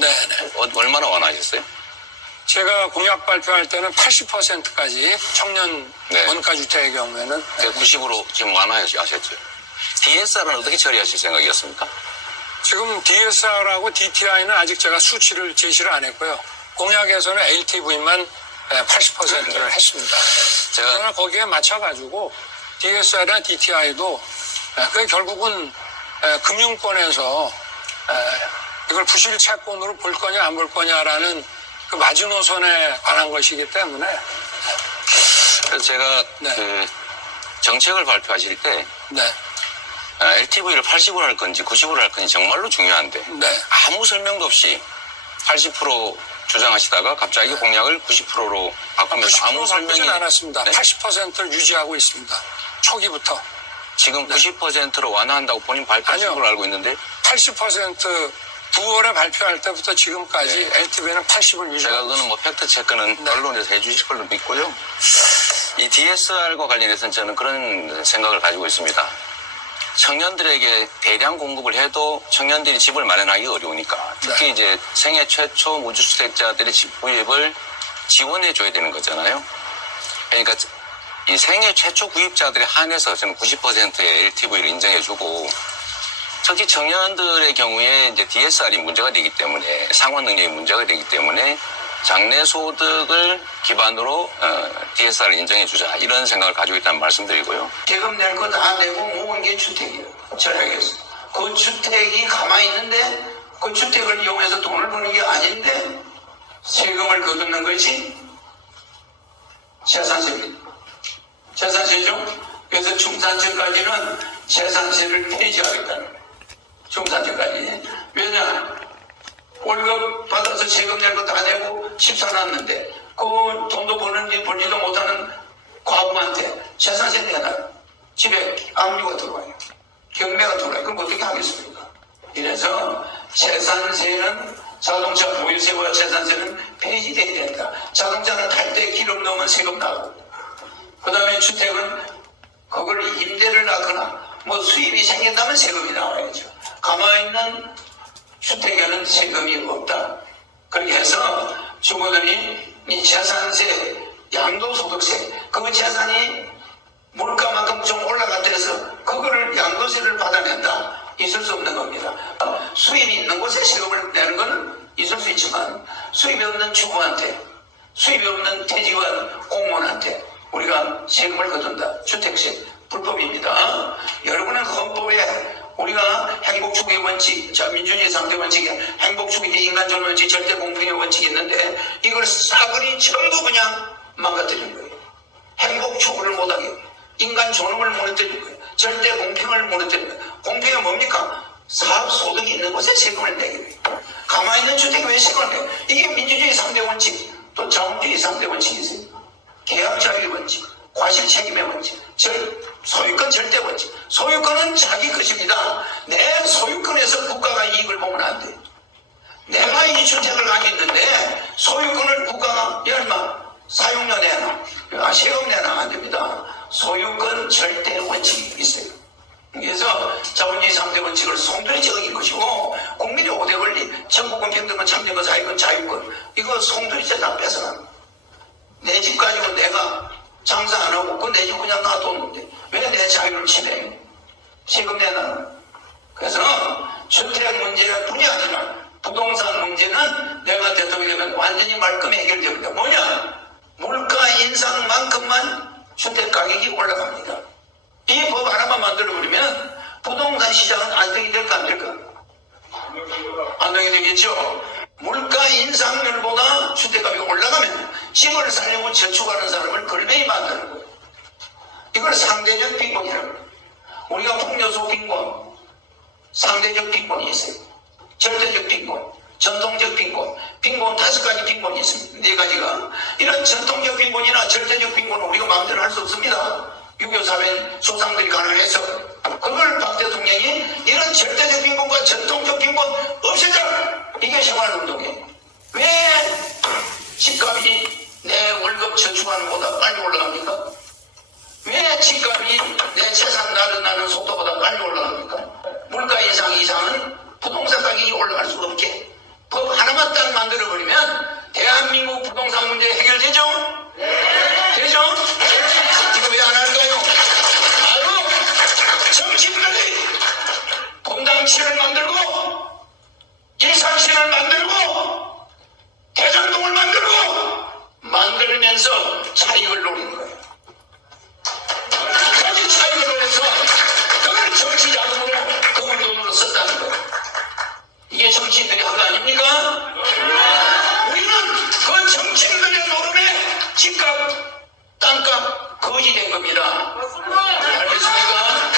네네. 얼마나 완화하셨어요? 제가 공약 발표할 때는 80%까지 청년 네. 원가주택의 경우에는 90으로 지금 완화하셨죠. DSR은 어떻게 처리하실 생각이었습니까? 지금 DSR하고 DTI는 아직 제가 수치를 제시를 안 했고요. 공약에서는 LTV만 80%를 했습니다. 그러나 거기에 맞춰가지고 DSR이나 DTI도 그게 결국은 금융권에서 이걸 부실 채권으로 볼 거냐 안 볼 거냐라는 그 마지노선에 관한 것이기 때문에. 그래서 제가 네. 그 정책을 발표하실 때 네. LTV를 80으로 할 건지 90으로 할 건지 정말로 중요한데 네. 아무 설명도 없이 80% 주장하시다가 갑자기 공약을 90%로 바꾸면서 아무 설명이 바꾸진 않았습니다. 네? 80%를 유지하고 있습니다. 초기부터. 지금 90%로 완화한다고 본인 발표하신 걸로 알고 있는데 80% 9월에 발표할 때부터 지금까지 네. LTV는 80을 유지하고 제가 그거는 뭐 팩트 체크는 네. 언론에서 해주실 걸로 믿고요. 이 DSR과 관련해서는 저는 그런 생각을 가지고 있습니다. 청년들에게 대량 공급을 해도 청년들이 집을 마련하기 어려우니까 특히 네. 이제 생애 최초 무주택자들의 집 구입을 지원해 줘야 되는 거잖아요. 그러니까 이 생애 최초 구입자들에 한해서 저는 90%의 LTV를 인정해 주고 특히 청년들의 경우에 이제 DSR이 문제가 되기 때문에 상환 능력이 문제가 되기 때문에 장래 소득을 기반으로 DSR을 인정해 주자 이런 생각을 가지고 있다는 말씀드리고요. 세금 낼 거 다 내고 모은 게 주택이에요. 전략에서. 그 주택이 가만히 있는데 그 주택을 이용해서 돈을 버는 게 아닌데 세금을 거두는 것이 재산세입니다. 재산세죠. 그래서 중산층까지는 재산세를 폐지하겠다는 거예요. 중산층까지. 왜냐? 월급 받아서 세금 낼 거 다 내고 집 사놨는데 그 돈도 버는지 벌지도 못하는 과부한테 재산세 내놔. 집에 압류가 들어와요. 경매가 들어와요. 그럼 어떻게 하겠습니까? 이래서 재산세는 자동차 보유세와 재산세는 폐지돼야 된다. 자동차는 탈 때 기름 넣으면 세금 나고 그 다음에 주택은 그걸 임대를 하거나 뭐 수입이 생긴다면 세금이 나와야죠. 가만히 있는 주택에는 세금이 없다. 그렇게 해서 주거들이 이 재산세, 양도소득세, 그 재산이 물가만큼 좀 올라갔다 해서 그거를 양도세를 받아낸다. 있을 수 없는 겁니다. 수입이 있는 곳에 세금을 내는 건 있을 수 있지만 수입이 없는 주부한테, 수입이 없는 퇴직한 공무원한테 우리가 세금을 거둔다. 주택세 불법입니다. 여러분은 헌법에 우리가 행복주의 원칙, 민주주의 상대 원칙에 행복주의, 인간존 원칙, 절대 공평의 원칙이 있는데 이걸 싸그리 전부 그냥 망가뜨린 거예요. 행복 추구를 못하게, 인간 존엄을 무너뜨린 거예요. 절대 공평을 무너뜨린 거예요. 공평이 뭡니까? 사업 소득이 있는 곳에 세금을 내게 돼요. 가만히 있는 주택에 왜 세금을 내요? 이게 민주주의 상대 원칙, 또 자본주의 상대 원칙이 있어요. 계약 자유의 원칙, 과실 책임의 원칙, 소유권 절대 원칙. 소유권은 자기 것입니다. 내 소유권에서 국가가 이익을 보면 안 돼. 내가 이 주택을 가지고 있는데 소유권을 국가가 얼마 사용료 내놔, 세금 내놔 안 됩니다. 소유권 절대 원칙이 있어요. 그래서 자본주의 상대 원칙을 송두리째 어긴 것이고 국민의 5대 권리, 전국권, 평등권, 참정권, 사회권, 자유권 이거 송두리째 다 뺏어가는 거예요. 내 집 가지고 내가 장사 안 하고 그 내 집 그냥 놔뒀는데 왜 내 자유를 침해해? 세금 내놔. 그래서 주택 문제뿐이 아니라 부동산 문제는 내가 대통령이면 완전히 말끔히 해결됩니다. 뭐냐? 물가 인상만큼만 주택 가격이 올라갑니다. 이 법 하나만 만들어버리면 부동산 시장은 안정이 될까 안 될까? 안정이 되겠죠. 물가 인상률보다 주택값이 올라가면 집을 살려고 저축하는 사람을 걸매이 만드는 거예요. 이걸 상대적 빈곤이라고 해요. 우리가 풍요소 빈곤, 상대적 빈곤이 있어요. 절대적 빈곤, 전통적 빈곤, 빈곤 5가지 빈곤이 있습니다. 4가지가. 이런 전통적 빈곤이나 절대적 빈곤은 우리가 마음대로 할 수 없습니다. 유교사회 조상들이 가난해서 그걸 박 대통령이 이런 절대적 빈곤과 전통적 빈곤 없애자. 이게 생활운동이에요. 왜 집값이 내 월급 저축하는 것보다 빨리 올라갑니까? 왜 집값이 내 재산 나는 속도보다 빨리 올라갑니까? 물가 인상 이상은 부동산 가격이 올라갈 수 없게 법 하나만 문제 해결되죠? 되죠? 이거 왜 안 할까요? 바로 정치인들이 공당시를 만들고 일산시를 만들고 대장동을 만들면서 차익을 노린 거예요. 가지 차익을 노려서 그걸 정치 자금으로 그걸 돈으로 썼다는 거예요. 이게 정치인들의 할 아닙니까? 우리는 그 정치인들의 노름에 집값, 땅값 거지 된 겁니다. 알겠습니까?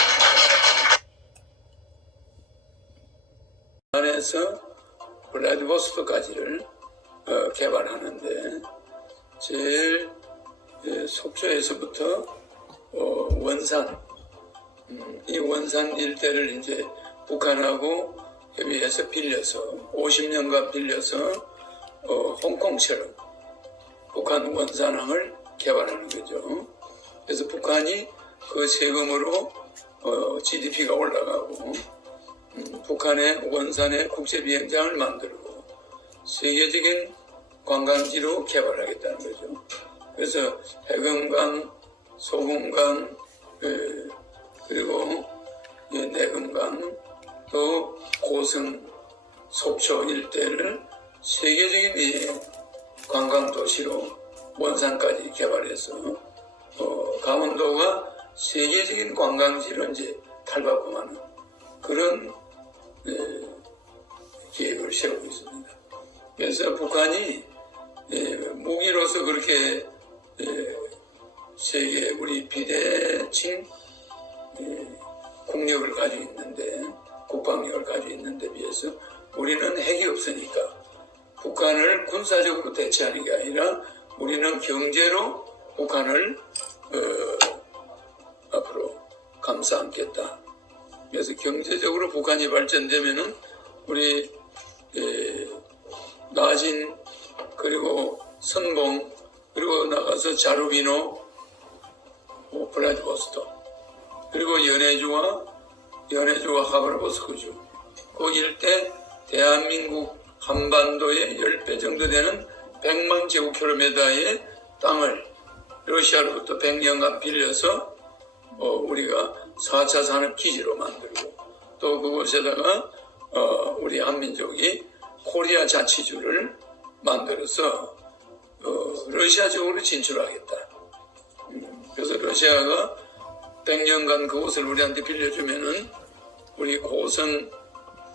안에서 블라디보스토크까지를 개발하는데 제일 속초에서부터 원산, 이 원산 일대를 이제 북한하고 협의해서 빌려서 50년간 빌려서 홍콩처럼 북한 원산항을 개발하는 거죠. 그래서 북한이 그 세금으로 GDP가 올라가고 북한의 원산의 국제비행장을 만들고 세계적인 관광지로 개발하겠다는 거죠. 그래서 해금강, 소금강, 그리고 내금강, 또 고성, 속초 일대를 세계적인 이 관광도시로 원산까지 개발해서 강원도가 세계적인 관광지로 이제 탈바꿈하는 그런 계획을 세우고 있습니다. 그래서 북한이 무기로서 그렇게 세계 우리 비대칭 국력을 가지고 있는데 국방력을 가지고 있는데 비해서 우리는 핵이 없으니까 북한을 군사적으로 대체하는 게 아니라 우리는 경제로 북한을 앞으로 감싸 안겠다. 그래서 경제적으로 북한이 발전되면은 우리 나진 그리고 선봉 그리고 나가서 자루비노 블라디보스토크 그리고 연해주와 하바르보스크주 그 일대 대한민국 한반도의 10배 정도 되는 100만 제곱킬로미터의 땅을 러시아로부터 100년간 빌려서 우리가 4차 산업기지로 만들고 또 그곳에다가 우리 한민족이 코리아 자치주를 만들어서 러시아 쪽으로 진출하겠다. 그래서 러시아가 100년간 그곳을 우리한테 빌려주면은 우리 고성,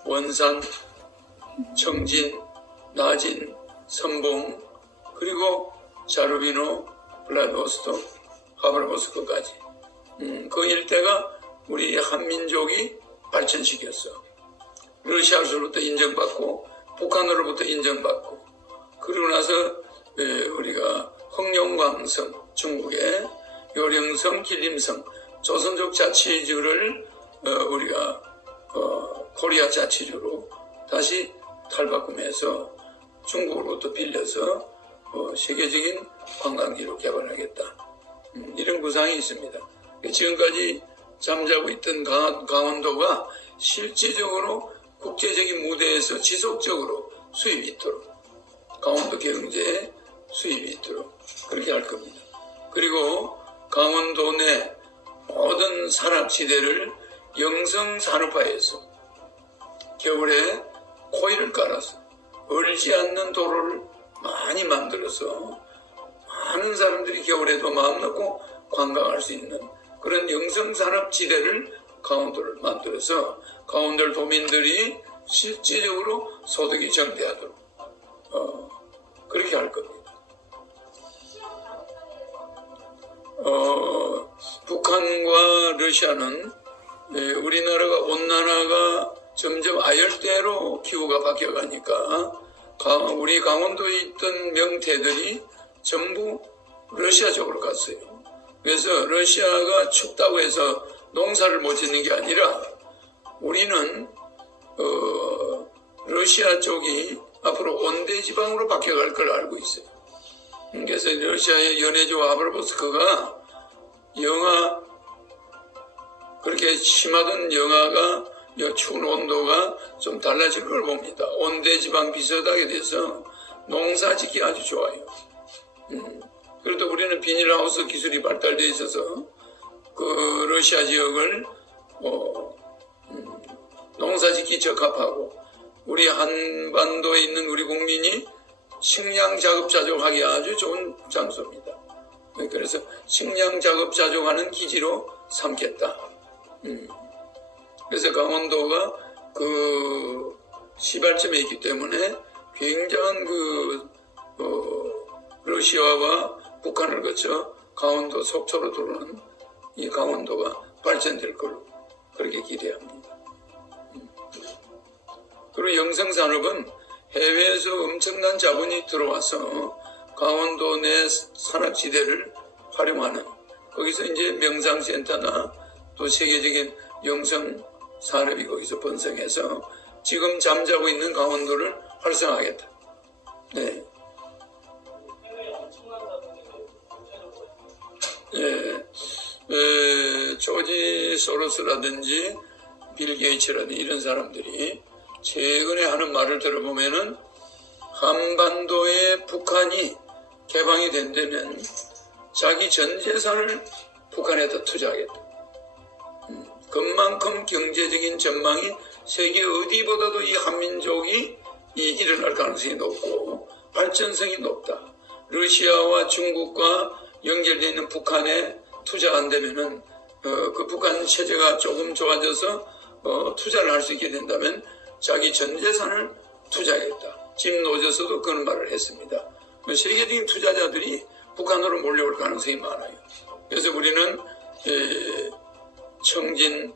원산, 청진, 나진, 선봉 그리고 자루비노, 블라디보스토크, 하바르보스크까지 그 일대가 우리 한민족이 발전시켰어. 러시아로부터 인정받고 북한으로부터 인정받고 그러고 나서 우리가 흑룡강성 중국의 요령성, 길림성 조선족 자치주를 우리가 코리아 자치주로 다시 탈바꿈해서 중국으로부터 빌려서 세계적인 관광지로 개발하겠다. 이런 구상이 있습니다. 지금까지 잠자고 있던 강원도가 실질적으로 국제적인 무대에서 지속적으로 수입이 있도록 강원도 경제에 수입이 있도록 그렇게 할 겁니다. 그리고 강원도 내 모든 산악지대를 영성산업화해서 겨울에 코일을 깔아서 얼지 않는 도로를 많이 만들어서 많은 사람들이 겨울에도 마음 놓고 관광할 수 있는 그런 영성산업지대를 강원도를 만들어서 강원도 도민들이 실질적으로 소득이 증대하도록 그렇게 할 겁니다. 북한과 러시아는 우리나라가 온난화가 점점 아열대로 기후가 바뀌어가니까 우리 강원도에 있던 명태들이 전부 러시아 쪽으로 갔어요. 그래서 러시아가 춥다고 해서 농사를 못 짓는 게 아니라 우리는 러시아 쪽이 앞으로 온대지방으로 바뀌어갈 걸 알고 있어요. 그래서 러시아의 연해주와 하바르보스크가 그렇게 심하던 영하가 추운 온도가 좀 달라질 걸 봅니다. 온대지방 비슷하게 돼서 농사 짓기 아주 좋아요. 그리고 또 우리는 비닐하우스 기술이 발달되어 있어서 그 러시아 지역을 농사짓기 적합하고 우리 한반도에 있는 우리 국민이 식량 자급자족하기 아주 좋은 장소입니다. 그래서 식량 자급자족하는 기지로 삼겠다. 그래서 강원도가 그 시발점에 있기 때문에 굉장한 러시아와 북한을 거쳐 강원도 속초로 들어오는 이 강원도가 발전될 걸로 그렇게 기대합니다. 그리고 영성산업은 해외에서 엄청난 자본이 들어와서 강원도 내 산악지대를 활용하는 거기서 이제 명상센터나 또 세계적인 영성산업이 거기서 번성해서 지금 잠자고 있는 강원도를 활성화하겠다. 네. 조지 소로스라든지 빌 게이츠라든지 이런 사람들이 최근에 하는 말을 들어보면은 한반도에 북한이 개방이 된다면 자기 전 재산을 북한에다 투자하겠다. 그만큼 경제적인 전망이 세계 어디보다도 이 한민족이 일어날 가능성이 높고 발전성이 높다. 러시아와 중국과 연결되어 있는 북한에 투자 안 되면은 그 북한 체제가 조금 좋아져서 투자를 할 수 있게 된다면 자기 전 재산을 투자하겠다. 짐 노저스도 그런 말을 했습니다. 세계적인 투자자들이 북한으로 몰려올 가능성이 많아요. 그래서 우리는 청진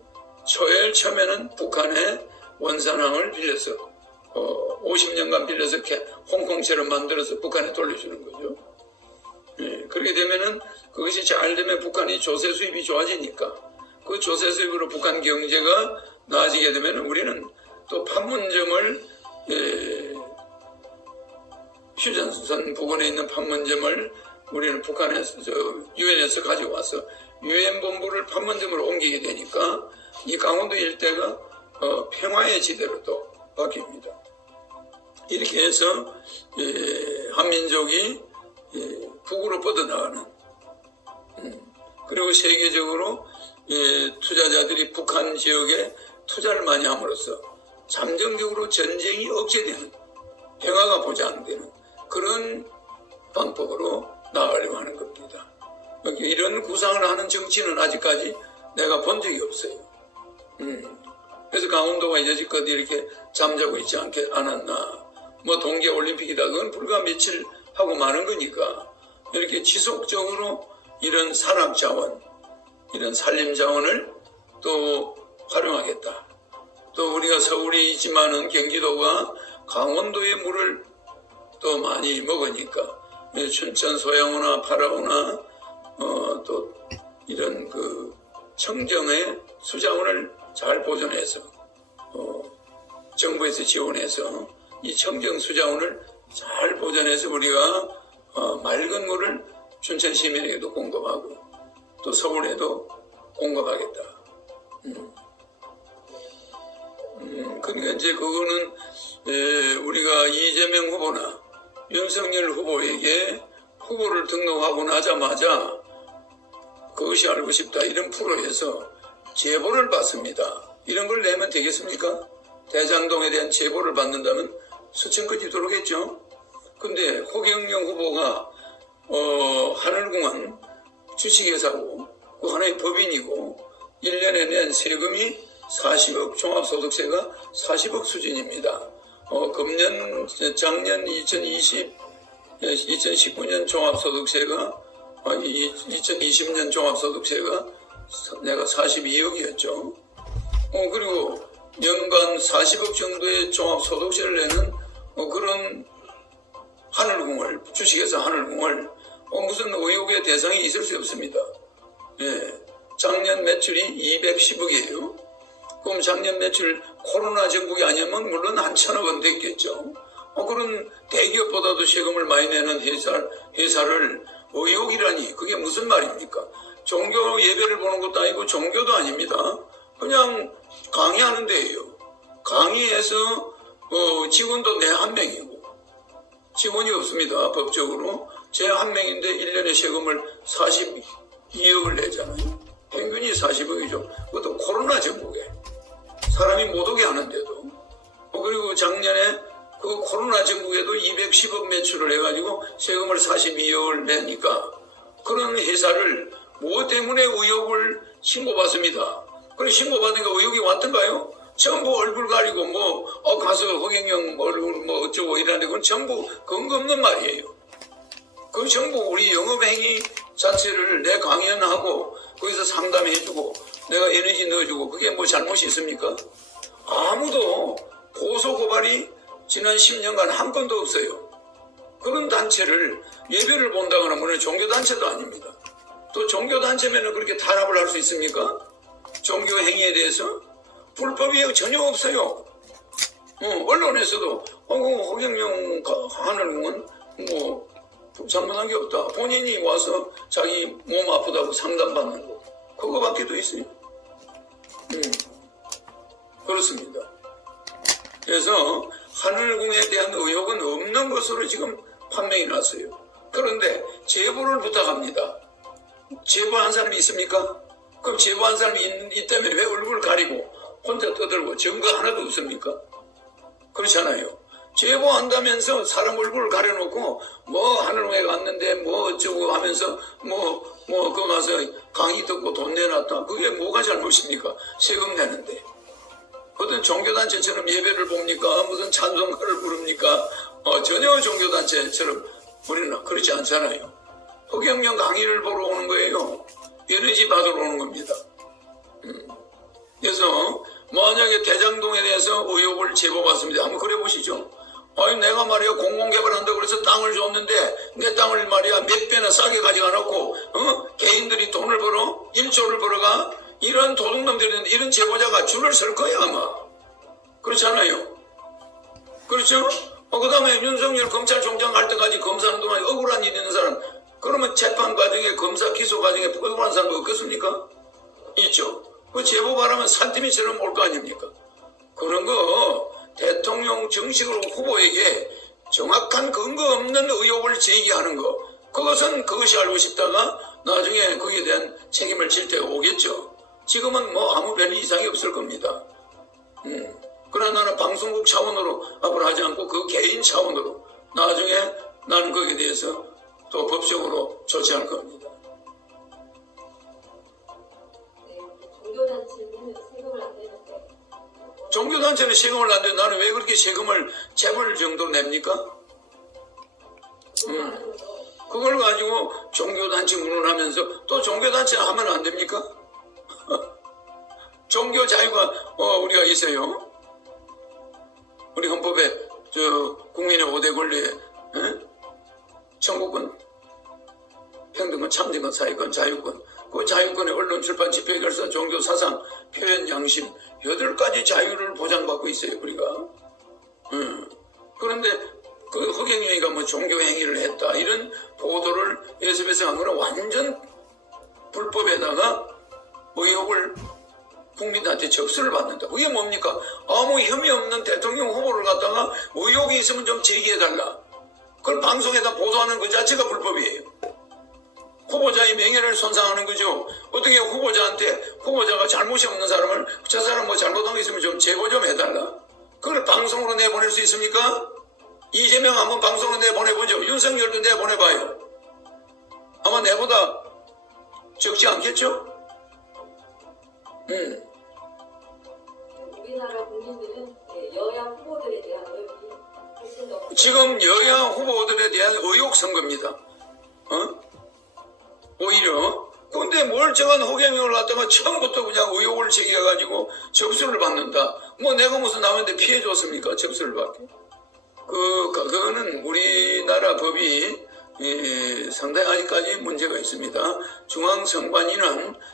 초엘 처음에는 북한의 원산항을 빌려서 50년간 빌려서 홍콩처럼 만들어서 북한에 돌려주는 거죠. 그렇게 되면은 그것이 잘 되면 북한이 조세 수입이 좋아지니까 그 조세 수입으로 북한 경제가 나아지게 되면 우리는 또 판문점을 휴전선 부근에 있는 판문점을 우리는 북한에서 유엔에서 가져와서 유엔 본부를 판문점으로 옮기게 되니까 이 강원도 일대가 평화의 지대로 또 바뀝니다. 이렇게 해서 한민족이 북으로 뻗어나가는 그리고 세계적으로 투자자들이 북한 지역에 투자를 많이 함으로써 잠정적으로 전쟁이 억제되는 평화가 보장되는 그런 방법으로 나아가려고 하는 겁니다. 이런 구상을 하는 정치는 아직까지 내가 본 적이 없어요. 그래서 강원도가 여지껏 이렇게 잠자고 있지 않았나. 뭐 동계올림픽이다. 그건 불과 며칠 하고 마는 거니까 이렇게 지속적으로 이런 산악자원, 이런 산림자원을 또 활용하겠다. 또 우리가 서울에 있지만은 경기도가 강원도의 물을 또 많이 먹으니까 춘천 소양호나 파라오나 또 이런 그 청정의 수자원을 잘 보존해서 정부에서 지원해서 이 청정 수자원을 잘 보존해서 우리가 맑은 물을 춘천 시민에게도 공급하고 또 서울에도 공급하겠다. 그러니까 이제 그거는 우리가 이재명 후보나 윤석열 후보에게 후보를 등록하고 나자마자 그것이 알고 싶다 이런 프로에서 제보를 받습니다. 이런 걸 내면 되겠습니까? 대장동에 대한 제보를 받는다면 수천 건이 들어오겠죠. 근데 호경영 후보가 하늘공원 주식회사고 그 하나의 법인이고 1년에 낸 세금이 40억, 종합소득세가 40억 수준입니다. 작년 2019년 종합소득세가 2020년 종합소득세가 내가 42억이었죠. 그리고 연간 40억 정도의 종합소득세를 내는 그런 하늘공을, 주식회사 하늘공을 무슨 의혹의 대상이 있을 수 없습니다. 작년 매출이 210억이에요. 그럼 작년 매출 코로나 전국이 아니면 물론 한 1,000억 원 됐겠죠. 그런 대기업보다도 세금을 많이 내는 회사를 의혹이라니 그게 무슨 말입니까? 종교 예배를 보는 것도 아니고 종교도 아닙니다. 그냥 강의하는 데예요. 강의해서 직원도 내 한 명이고 직원이 없습니다. 법적으로 제 한 명인데 1년에 세금을 42억을 내잖아요. 평균이 40억이죠. 그것도 코로나 전국에. 사람이 못 오게 하는데도. 그리고 작년에 그 코로나 전국에도 210억 매출을 해가지고 세금을 42억을 내니까 그런 회사를 뭐 때문에 의혹을 신고받습니다. 그래 신고받으니까 의혹이 왔던가요? 전부 얼굴 가리고 가서 허경영 얼굴 어쩌고 이러는데 그건 전부 근거 없는 말이에요. 그 전부 우리 영업행위 자체를 내 강연하고 거기서 상담해주고 내가 에너지 넣어주고 그게 뭐 잘못이 있습니까? 아무도 고소고발이 지난 10년간 한 건도 없어요. 그런 단체를 예배를 본다거나 뭐는 종교단체도 아닙니다. 또 종교단체면 그렇게 탄압을 할 수 있습니까? 종교행위에 대해서? 불법이 전혀 없어요. 언론에서도 허경영 하는 건 잘못한 게 없다. 본인이 와서 자기 몸 아프다고 상담받는 거. 그거밖에 더 있어요. 그렇습니다. 그래서 하늘궁에 대한 의혹은 없는 것으로 지금 판명이 났어요. 그런데 제보를 부탁합니다. 제보한 사람이 있습니까? 그럼 제보한 사람이 있다면 왜 얼굴을 가리고 혼자 떠들고 증거 하나도 없습니까? 그렇잖아요. 제보한다면서 사람 얼굴을 가려놓고 하늘궁에 갔는데 어쩌고 하면서 그거 가서 강의 듣고 돈 내놨다. 그게 뭐가 잘못입니까? 세금 내는데. 어떤 종교단체처럼 예배를 봅니까? 무슨 찬송가를 부릅니까? 전혀 종교단체처럼 우리는 그렇지 않잖아요. 허경영 강의를 보러 오는 거예요. 에너지 받으러 오는 겁니다. 그래서 만약에 대장동에 대해서 의혹을 제보받습니다. 한번 그래 보시죠. 내가 말이야 공공개발한다고 그래서 땅을 줬는데 내 땅을 말이야 몇 배나 싸게 가져가 놓고 개인들이 돈을 벌어 1조를 벌어가 이런 도둑놈들은 이런 제보자가 줄을 설 거야 아마. 그렇잖아요. 그렇죠? 그 다음에 윤석열 검찰총장 갈 때까지 검사하는 동안 억울한 일 있는 사람 그러면 재판 과정에 검사 기소 과정에 억울한 사람 없겠습니까? 있죠. 그 제보 바라면 산더미처럼 올 거 아닙니까? 그런 거 대통령 정식으로 후보에게 정확한 근거 없는 의혹을 제기하는 거 그것은 그것이 알고 싶다가 나중에 거기에 대한 책임을 질 때가 오겠죠. 지금은 아무 별 이상이 없을 겁니다. 그러나 나는 방송국 차원으로 앞으로 하지 않고 그 개인 차원으로 나중에 나는 거기에 대해서 또 법적으로 조치할 겁니다. 종교단체는 세금을 안 내는데 종교단체는 세금을 안 내는데 나는 왜 그렇게 세금을 재벌 정도로 냅니까? 그걸 가지고 종교단체 운운하면서 또 종교단체 하면 안 됩니까? 종교 자유가 우리가 있어요. 우리 헌법에 국민의 5대 권리에 청구권, 평등권, 참정권, 사회권, 자유권 그 자유권에 언론, 출판, 집회, 결사, 종교, 사상, 표현, 양심 8가지 자유를 보장받고 있어요 우리가. 그런데 그 허경영이가 종교행위를 했다 이런 보도를 SBS 한 거는 완전 불법에다가 의혹을 국민한테 접수를 받는다. 그게 뭡니까? 아무 혐의 없는 대통령 후보를 갖다가 의혹이 있으면 좀 제기해달라. 그걸 방송에다 보도하는 그 자체가 불법이에요. 후보자의 명예를 손상하는 거죠. 어떻게 후보자가 잘못이 없는 사람을 저 사람 잘못한 거 있으면 좀 제보 좀 해달라. 그걸 방송으로 내보낼 수 있습니까? 이재명 한번 방송으로 내보내보죠. 윤석열도 내보내봐요. 아마 내보다 적지 않겠죠? 우리나라 국민들은 여야 후보들에 대한 의혹이 훨씬 더 지금 여야 후보들에 대한 의혹 선거입니다. 오히려 근데 멀쩡한 허경영을 갖다가 처음부터 그냥 의혹을 제기해가지고 접수를 받는다. 내가 무슨 남한테 피해 줬습니까? 접수를 받게. 그거는 우리나라 법이 상당히 아직까지 문제가 있습니다.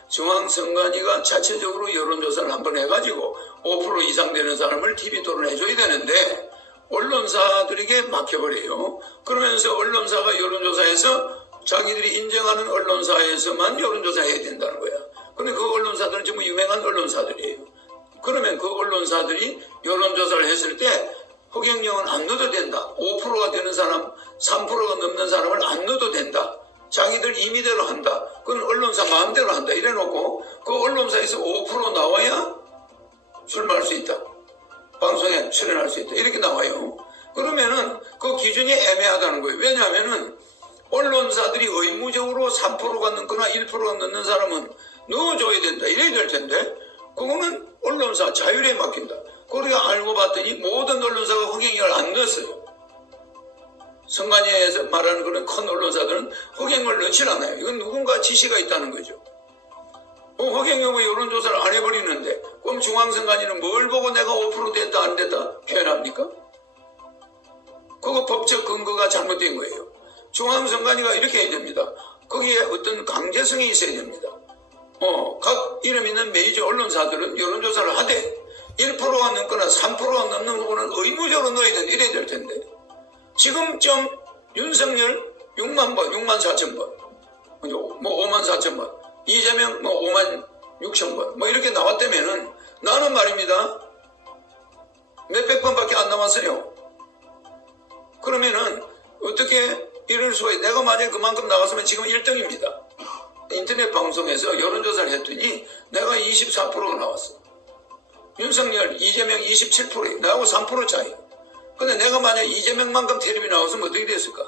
중앙선관위가 자체적으로 여론조사를 한번 해가지고 5% 이상 되는 사람을 TV 토론해줘야 되는데 언론사들에게 막혀버려요. 그러면서 언론사가 여론조사에서 자기들이 인정하는 언론사에서만 여론조사해야 된다는 거야. 근데 그 언론사들은 전부 유명한 언론사들이에요. 그러면 그 언론사들이 여론조사를 했을 때 허경영은 안 넣어도 된다. 5%가 되는 사람, 3%가 넘는 사람을 안 넣어도 된다. 자기들 임의대로 한다. 그건 언론사 마음대로 한다. 이래놓고 그 언론사에서 5% 나와야 출마할 수 있다. 방송에 출연할 수 있다. 이렇게 나와요. 그러면은 그 기준이 애매하다는 거예요. 왜냐하면은 언론사들이 의무적으로 3%가 넘거나 1%가 넘는 사람은 넣어줘야 된다. 이래야 될 텐데 그거는 언론사 자율에 맡긴다. 우리가 알고 봤더니 모든 언론사가 허경영을 안 넣었어요. 선관위에서 말하는 그런 큰 언론사들은 허경영을 넣질 않아요. 이건 누군가 지시가 있다는 거죠. 허경영 왜 여론조사를 안 해버리는데 그럼 중앙선관위는 뭘 보고 내가 5% 됐다 안 됐다 표현합니까? 그거 법적 근거가 잘못된 거예요. 중앙선관위가 이렇게 해야 됩니다. 거기에 어떤 강제성이 있어야 됩니다. 각 이름 있는 메이저 언론사들은 여론조사를 하되 1%가 넘거나 3%가 넘는 부분은 의무적으로 넣어야 된다. 이래야 될 텐데 지금쯤 윤석열 6만 번, 6만 4천 번, 뭐 5만 4천 번, 이재명 뭐 5만 6천 번, 뭐 이렇게 나왔다면은 나는 말입니다. 몇백 번밖에 안 남았어요. 그러면은 어떻게 이럴 수가 있 내가 만약에 그만큼 나갔으면 지금 1등입니다. 인터넷 방송에서 여론조사를 했더니 내가 24%가 나왔어. 윤석열, 이재명 27%에 나하고 3% 차이. 근데 내가 만약 이재명만큼 텔레비 나왔으면 어떻게 됐을까?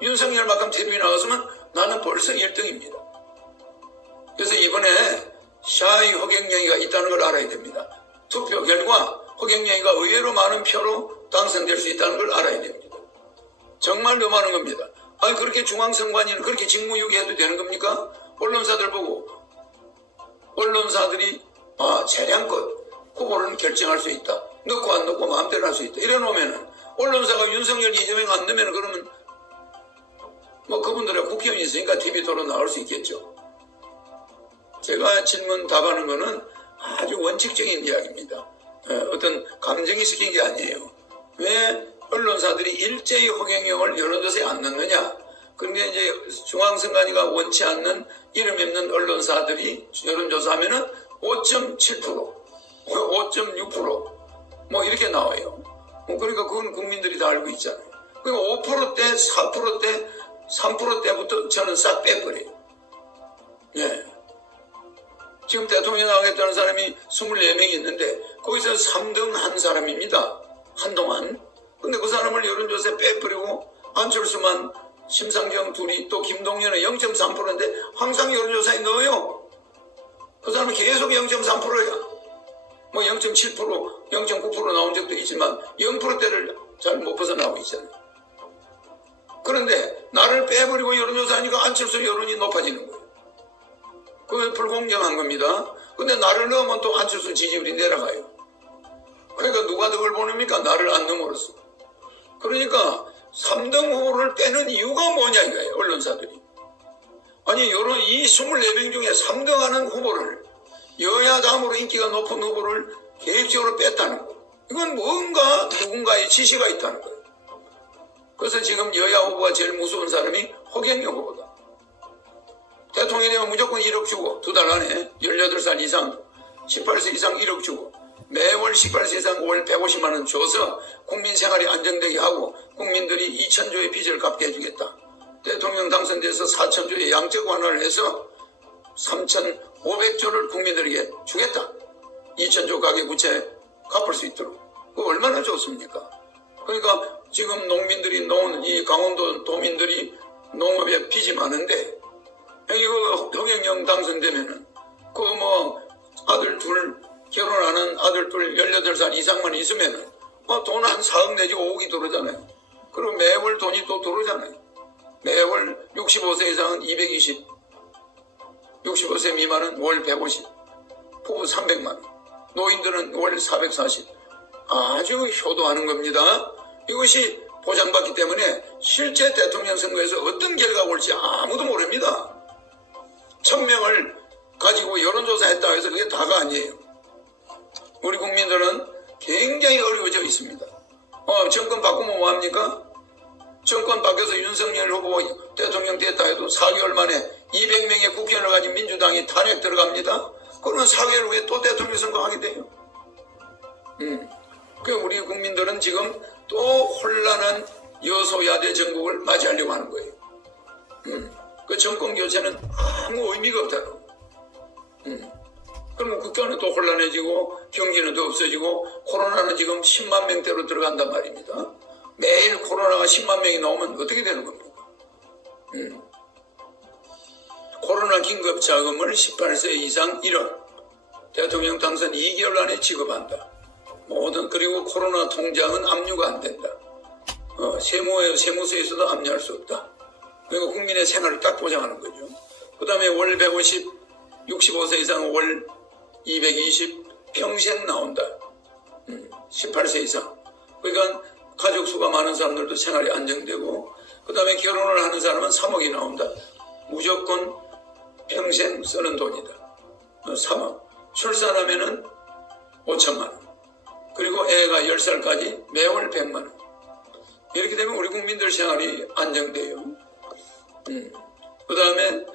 윤석열만큼 텔레비 나왔으면 나는 벌써 1등입니다. 그래서 이번에 샤이 허경영이가 있다는 걸 알아야 됩니다. 투표 결과 허경영이가 의외로 많은 표로 당선될 수 있다는 걸 알아야 됩니다. 정말 너무 많은 겁니다. 아니 그렇게 중앙선관위는 그렇게 직무유기해도 되는 겁니까? 언론사들 보고 언론사들이 재량껏 후보를 결정할 수 있다. 넣고 안 넣고 마음대로 할 수 있다. 이래 놓으면은 언론사가 윤석열, 이재명 안 넣으면 그러면 뭐 그분들의 국회의원이 있으니까 TV 토론 나올 수 있겠죠. 제가 질문 답하는 거는 아주 원칙적인 이야기입니다. 어떤 감정이 섞인 게 아니에요. 왜 언론사들이 일제히 허경영을 여론조사에 안 넣느냐? 근데 이제 중앙선관위가 원치 않는 이름 없는 언론사들이 여론조사하면은 5.7%, 5.6% 뭐 이렇게 나와요. 그러니까 그건 국민들이 다 알고 있잖아요. 그리고 5%대, 4%대, 3%대부터 저는 싹 빼버려요. 예. 지금 대통령 나가겠다는 사람이 24명이 있는데 거기서 3등 한 사람입니다. 한동안. 근데 그 사람을 여론조사에 빼버리고 안철수만 심상정 둘이 또 김동연은 0.3%인데 항상 여론조사에 넣어요. 그 사람은 계속 0.3%야. 뭐 0.7%, 0.9% 나온 적도 있지만 0%대를 잘 못 벗어나고 있잖아요. 그런데 나를 빼버리고 여론조사하니까 안철수 여론이 높아지는 거예요. 그건 불공정한 겁니다. 근데 나를 넣으면 또 안철수 지지율이 내려가요. 그러니까 누가 덕을 보냅니까? 나를 안 넣음으로써. 그러니까 3등 후보를 빼는 이유가 뭐냐 이거예요. 언론사들이. 아니 이 24명 중에 3등 하는 후보를 여야당으로 인기가 높은 후보를 계획적으로 뺐다는 거. 이건 뭔가 누군가의 지시가 있다는 거예요. 그래서 지금 여야 후보가 제일 무서운 사람이 허경영 후보다. 대통령이 되면 무조건 1억 주고 2달 안에 18살 이상 18세 이상 1억 주고 매월 18세 이상 월 150만 원 줘서 국민 생활이 안정되게 하고 국민들이 2,000조의 빚을 갚게 해주겠다. 대통령 당선돼서 4,000조의 양적 완화를 해서 3,500조를 국민들에게 주겠다. 2,000조 가계부채 갚을 수 있도록. 그거 얼마나 좋습니까? 그러니까 지금 농민들이 이 강원도 도민들이 농업에 빚이 많은데 이거 허경영 당선되면은 그 뭐 아들 둘 결혼하는 아들 둘 18살 이상만 있으면은 돈 한 4억 내지 5억이 들어오잖아요. 그리고 매월 돈이 또 들어오잖아요. 매월 65세 이상은 220, 65세 미만은 월 150, 부부 300만 원, 노인들은 월 440. 아주 효도하는 겁니다. 이것이 보장받기 때문에 실제 대통령 선거에서 어떤 결과가 올지 아무도 모릅니다. 1000명을 가지고 여론조사했다고 해서 그게 다가 아니에요. 우리 국민들은 굉장히 어려워져 있습니다. 정권 바꾸면 뭐합니까? 정권 바뀌어서 윤석열 후보 대통령 됐다 해도 4개월 만에 200명의 국회의원을 가진 민주당이 탄핵 들어갑니다. 그러면 4개월 후에 또 대통령 선거하게 돼요. 우리 국민들은 지금 또 혼란한 여소야대 정국을 맞이하려고 하는 거예요. 그 정권 교체는 아무 의미가 없다는. 그러면 국가는 또 혼란해지고 경기는 또 없어지고 코로나는 지금 10만 명대로 들어간단 말입니다. 매일 코로나가 10만 명이 나오면 어떻게 되는 겁니까? 코로나 긴급 자금을 18세 이상 1억, 대통령 당선 2개월 안에 지급한다. 모든 그리고 코로나 통장은 압류가 안 된다. 세무서에서도 압류할 수 없다. 그리고 국민의 생활을 딱 보장하는 거죠. 그 다음에 월 150, 65세 이상 월 220 평생 나온다. 18세 이상. 그러니까 가족 수가 많은 사람들도 생활이 안정되고, 그 다음에 결혼을 하는 사람은 3억이 나온다. 무조건 평생 쓰는 돈이다. 3억. 출산하면은 5천만 원. 그리고 애가 10살까지 매월 100만 원. 이렇게 되면 우리 국민들 생활이 안정돼요. 그 다음에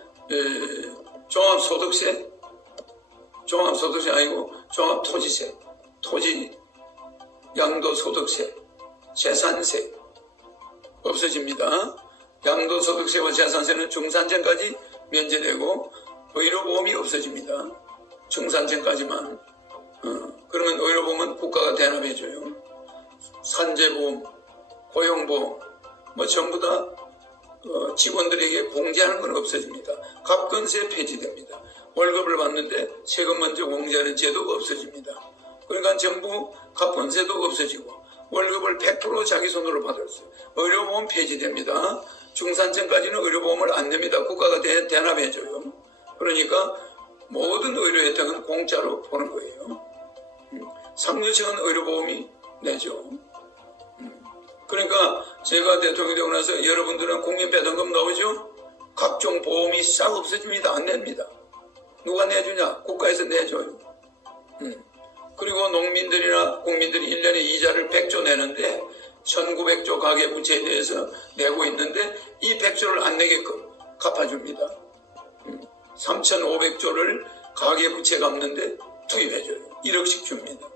종합소득세 아니고 종합토지세, 토지 양도소득세, 재산세 없어집니다. 양도소득세와 재산세는 중산층까지 면제되고 의료보험이 없어집니다. 중산층까지만. 그러면 의료보험은 국가가 대납해줘요. 산재보험, 고용보험 뭐 전부 다 직원들에게 공제하는 건 없어집니다. 갑근세 폐지됩니다. 월급을 받는데 세금 먼저 공제하는 제도가 없어집니다. 그러니까 전부 갑근세도 없어지고 월급을 100% 자기 손으로 받을 수 있어요. 의료보험 폐지됩니다. 중산층까지는 의료보험을 안 냅니다. 국가가 대납해줘요. 그러니까 모든 의료 혜택은 공짜로 보는 거예요. 상류층은 의료보험이 내죠. 그러니까 제가 대통령이 되고 나서 여러분들은 국민배당금 나오죠? 각종 보험이 싹 없어집니다. 안 냅니다. 누가 내주냐? 국가에서 내줘요. 그리고 농민들이나 국민들이 1년에 이자를 100조 내는데 1900조 가계부채에 대해서 내고 있는데 이 100조를 안 내게끔 갚아줍니다. 3500조를 가계부채 갚는데 투입해줘요. 1억씩 줍니다.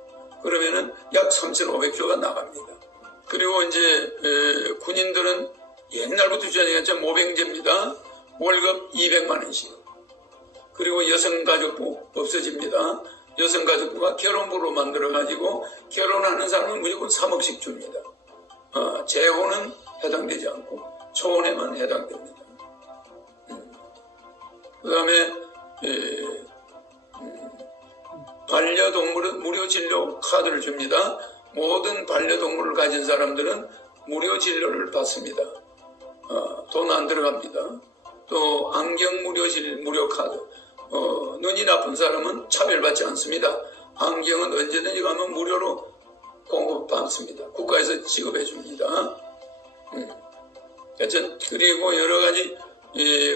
그러면은 약 3500조가 나갑니다. 그리고 이제 군인들은 옛날부터 주장했죠. 모병제입니다. 월급 200만 원씩. 그리고 여성가족부 없어집니다. 여성가족부가 결혼부로 만들어가지고 결혼하는 사람은 무조건 3억씩 줍니다. 재혼은 해당되지 않고 초혼에만 해당됩니다. 그 다음에 반려동물은 무료 진료 카드를 줍니다. 모든 반려동물을 가진 사람들은 무료 진료를 받습니다. 돈 안 들어갑니다. 또 안경 무료 카드. 눈이 나쁜 사람은 차별받지 않습니다. 안경은 언제든지 가면 무료로 공급받습니다. 국가에서 지급해 줍니다. 그리고 여러 가지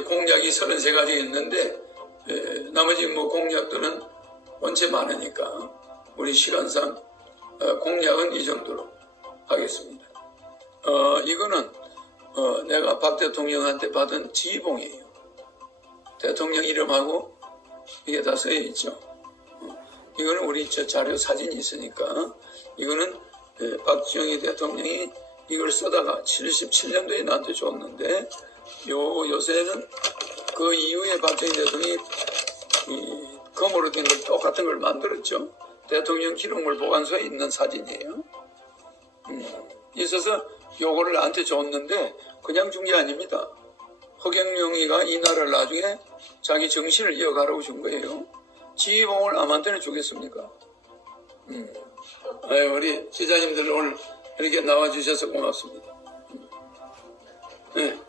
공약이 33가지 있는데 나머지 뭐 공약들은 원체 많으니까 우리 시간상 공약은 이 정도로 하겠습니다. 이거는 내가 박 대통령한테 받은 지휘봉이에요. 대통령 이름하고 이게 다 쓰여 있죠. 이거는 우리 저 자료 사진이 있으니까 이거는 박정희 대통령이 이걸 쓰다가 77년도에 나한테 줬는데 요새는 그 이후에 박정희 대통령이 검으로 된 걸 똑같은 걸 만들었죠. 대통령 기록물 보관소에 있는 사진이에요. 있어서 요거를 나한테 줬는데 그냥 준 게 아닙니다. 허경영이가 이 나라를 나중에 자기 정신을 이어가라고 준 거예요. 지휘봉을 남한테는 주겠습니까? 우리 지자님들 오늘 이렇게 나와주셔서 고맙습니다. 네.